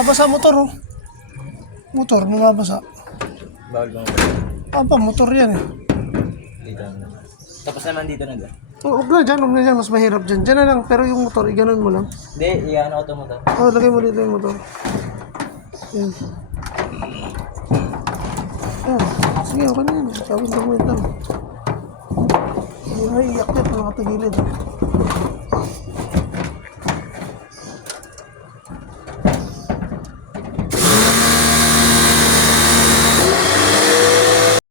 mababasa motor oh. Motor, mababasa. Bawal bang Apa, motor yan eh. dito na. Tapos naman dito na dyan. Huwag na dyan, mas mahirap dyan. Dyan na lang, pero yung motor, iganon mo lang. Hindi, iyan ako ito mo to. Lagay mo dito yung motor. Yan. Yan. Sige, okay na yan. Tawid lang mo lang. Ay, iyak yan, nakatagilid.